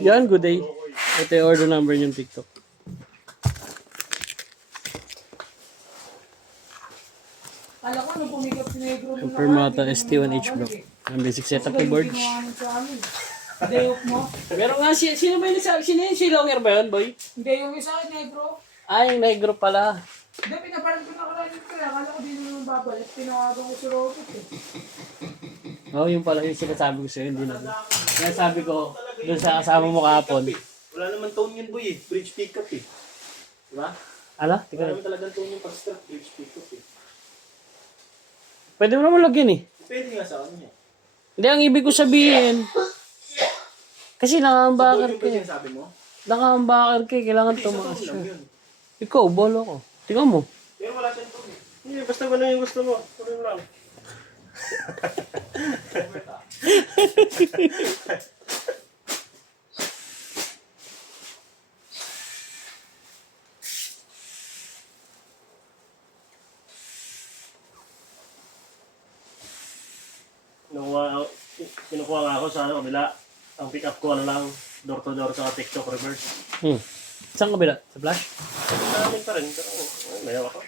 Yan, good day. Ito yung order number yung TikTok. Alam ko, nung pumikot si Negro nung Permata ST1H block. Ang basic setup ni boards. Day off mo? Pero nga, sino ba yung nagsabi? Sino yung si Longer ba yun, boy? Hindi, yung isa, Negro. Ay, yung negro pala. Hindi, pinapalag ko na kalanit ko. Akala ko di naman babalik. Tinawagan ko si Robert eh. Oo, yung pala yung sinasabi ko sa'yo, hindi na. Kaya sabi ko, doon sa kasama mo kahapon. Wala naman tone yun, boy eh. Bridge pickup eh. Diba? Ala? Tika Wala na. naman talagang tone yung pag-strap. Bridge pickup eh. Pwede mo naman lagyan eh. Pwede nga sa kanya. Hindi, ang ibig ko sabihin. Kasi nakambakar Yung ka eh. kasi sabi mo? Nakambakar ka eh. Kailangan Hindi, sa tumaas tone siya. lang yun. Ikaw, bolo ko. Tingnan mo. Pero wala siyang tone eh. Hindi, basta ano yung gusto mo. Ano lang. Kinukuha nga ako sa kabila. Ang pick up ko ano lang, door to door sa TikTok reverse. Saan kabila? Sa flash? Namin pa rin, pero mayaw ako.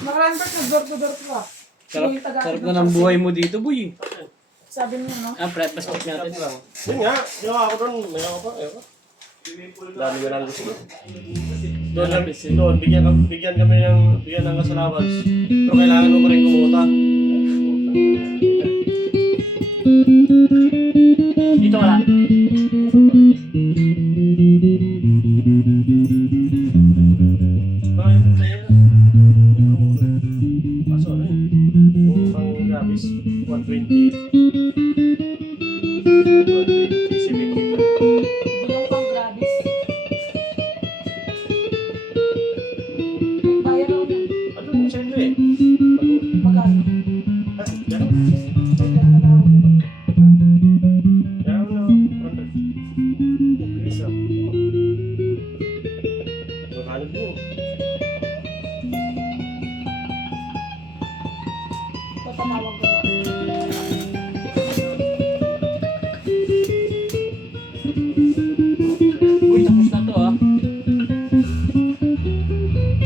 Naka-Lambert, nag-door-to-door ka. Sarap na ng buhay mo dito, boy. Sabi niyo, no? Breakfast check natin. Yun nga, ginawa ako doon, mayaw ako, ayaw ko. Dami ko lang gusto. Doon, bigyan ng kasalawas. Pero kailangan mo pa rin kumuta. Dito wala. Paso ano yun? Yung pang grabis, 120. 120, Gulong pang grabis. Bayan ako na. ano, siyempre. Magkano? Gano'n na, 100. Bilis ah. Magkano din. Tatamawag ko na. Uy, tapos na to ah.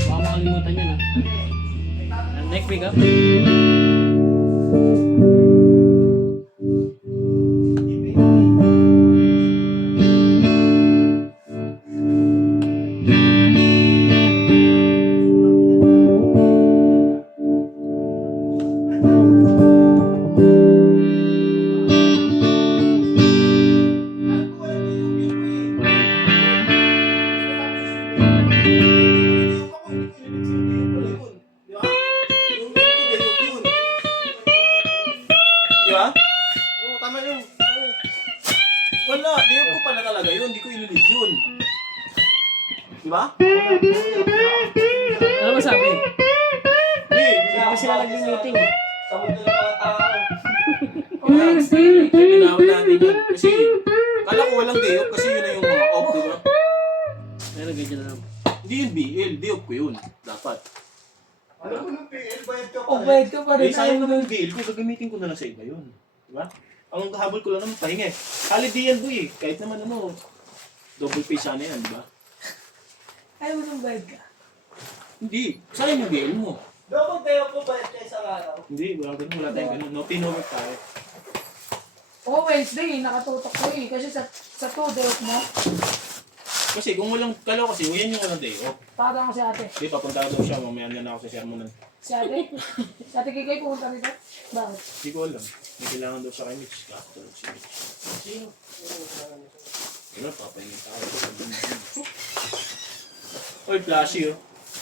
Baka makalimutan yan ah. Next week ah. Di ba? Oo, tama yun. Wala, diop ko pala talaga yun. Hindi ko ililid yun. Di ba? Ano ba sabi? Hindi Hindi pa sila nag-meeting eh. Kailangan natin yun. Kasi, kala ko walang diop kasi yun na yung mga off, di ba? Pero ganyan na lang. Hindi yun BL, diop ko yun. Dapat. O, bayad ka pa rin. Sayang naman yung BL ko, gagamitin ko na lang sa iba yun. Di ba? Ang habol ko lang naman pahinga eh. Holiday yan boy eh. Kahit naman ano, double pay sana yan, di ba? Ayaw mo nang bayad ka. Hindi. Sayang yung BL mo. Double pay ako bayad kayo sa araw. Hindi, wala tayong ganun. No, tinowork tayo. O, Wednesday, nakatutok ko eh. Kasi sa 2 day off mo, Kasi kung walang, kalaw kasi, yan yung walang day off. tawag ako si ate. Di, papunta daw siya, mamaya na ako sa sermonan. Si ate? Si ate Kikay pumunta rito? Bakit? Hindi ko alam. May kailangan daw siya kay Mitch. Kakatulog si Mitch. Sino? Ano, papahingin tayo. Oy, flashy oh.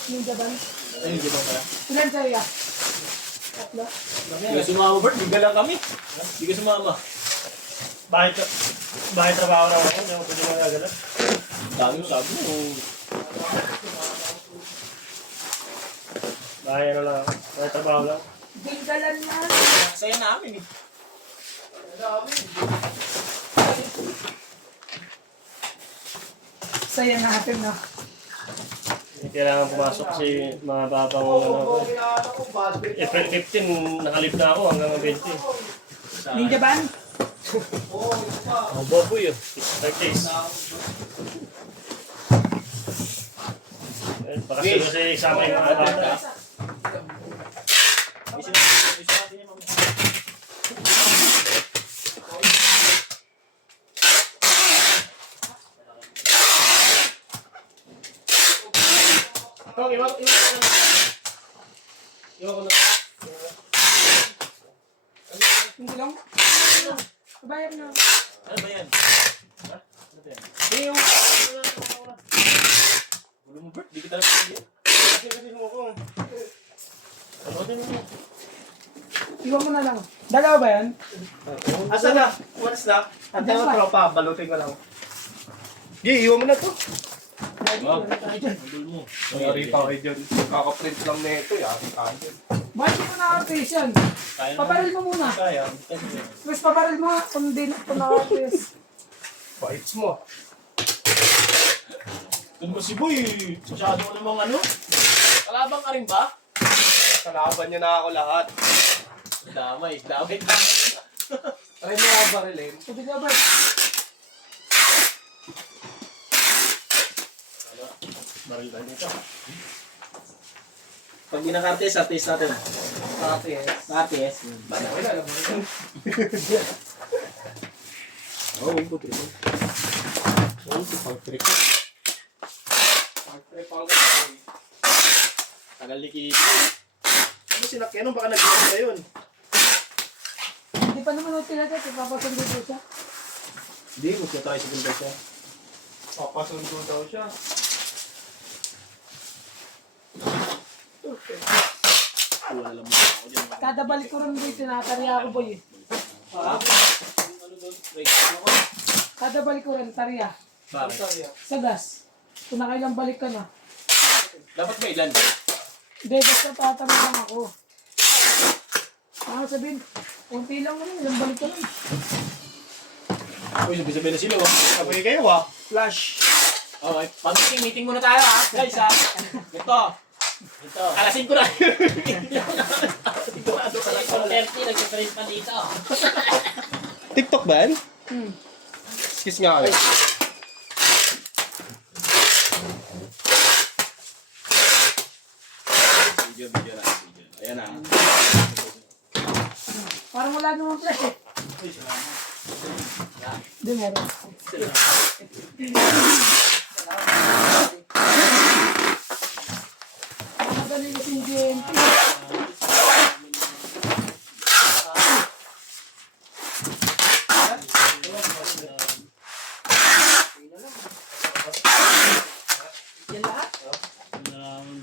Ninja band? Ay, hindi ba pala? Ilan sa'yo ya? Tatlo? Hindi ka sumama, Bert. Bigla lang kami. Hindi ka sumama. Bakit trabaho na ako? Hindi ako pwede magagala. Dami mo sabi mo. Bakit ano lang ako? Bakit trabaho lang? Binggalan na. Saya namin eh. Saya natin na. Kailangan pumasok kasi mga babang ano ako. April 15, nakalip na ako hanggang 20. Ninja band? Ang baboy yun. Third case. Pakasal kasi sa akin mga bata. Ito, iwan ko na. Iwan ko na. Hindi lang. Kabayan na. Ano ba yan? Ha? Ano ba yan? Iwan ko na. Gulo mo, Bert. Di kita lang pili. Kasi mo ko. Ano din mo? Iwan mo na lang. Dalawa ba yan? Asa na? Once na? At Andiyan yung pa. tropa, balutin ko lang. Gi, iwan mo na to. Magul mo. Sorry pa kayo dyan. Kaka-print lang na ito. Bakit mo na-artist yan? Kaya Pabaril mo muna. Kaya. Mas pabaril mo kung di na ito na-artist. Bites mo. Doon mo si Boy. Masyado ko namang ano. Kalabang ka rin ba? Kalaban niya na ako lahat. Damay. Damay. Try mo nga barilin. Sabi niya ba? Baril tayo dito. Pag binakartes, artist natin. Artist. Artist. Wala lang mo. Oo, puti mo. Oo, si Pag-Trick. Pag-trip ang gawin. Tagal likit. Ano sinakyan? Baka nag-iwan na yun. Hindi pa naman ako tinagat. Ipapasundo ko siya. Hindi, gusto tayo sa bunda siya. Papasundo daw siya. Wala lang mo ako dyan. Kada balik ko rin boy, tinatariya ako boy. Ha? Ano doon? Wait. Ano ko? Kada balik ko rin, tariya. Bakit? Sa gas. Kung nakailang balik ka na. Dapat may ilan. Hindi, basta tatanong lang ako. Ano sabihin? Kunti lang naman, ilang balik ka lang. Uy, sabi-sabi na sila. Sabay kayo ah. Flash. Okay. Pag-meeting muna tayo ha. Guys ha. Ito. Ito. Alasin ko na. Sigurado ka lang. 4:30. Nag-trace pa dito. TikTok ba yan? Kiss nga kayo. Video na. Ayan na. Parang wala naman flash eh. Hindi, meron. Madali kasing GMP. Yan lahat?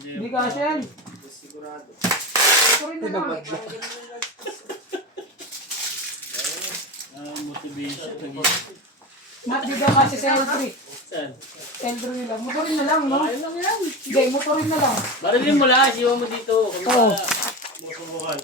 Hindi kasi yan. Ito rin na lang. Motivation. Mat, di daw kasi sa L3. Saan? L3 nila. Motorin na lang, no? Ayun lang yan. Hindi, motorin na lang. Barilin mo lang. Siwa mo dito. Oo. Musubukan.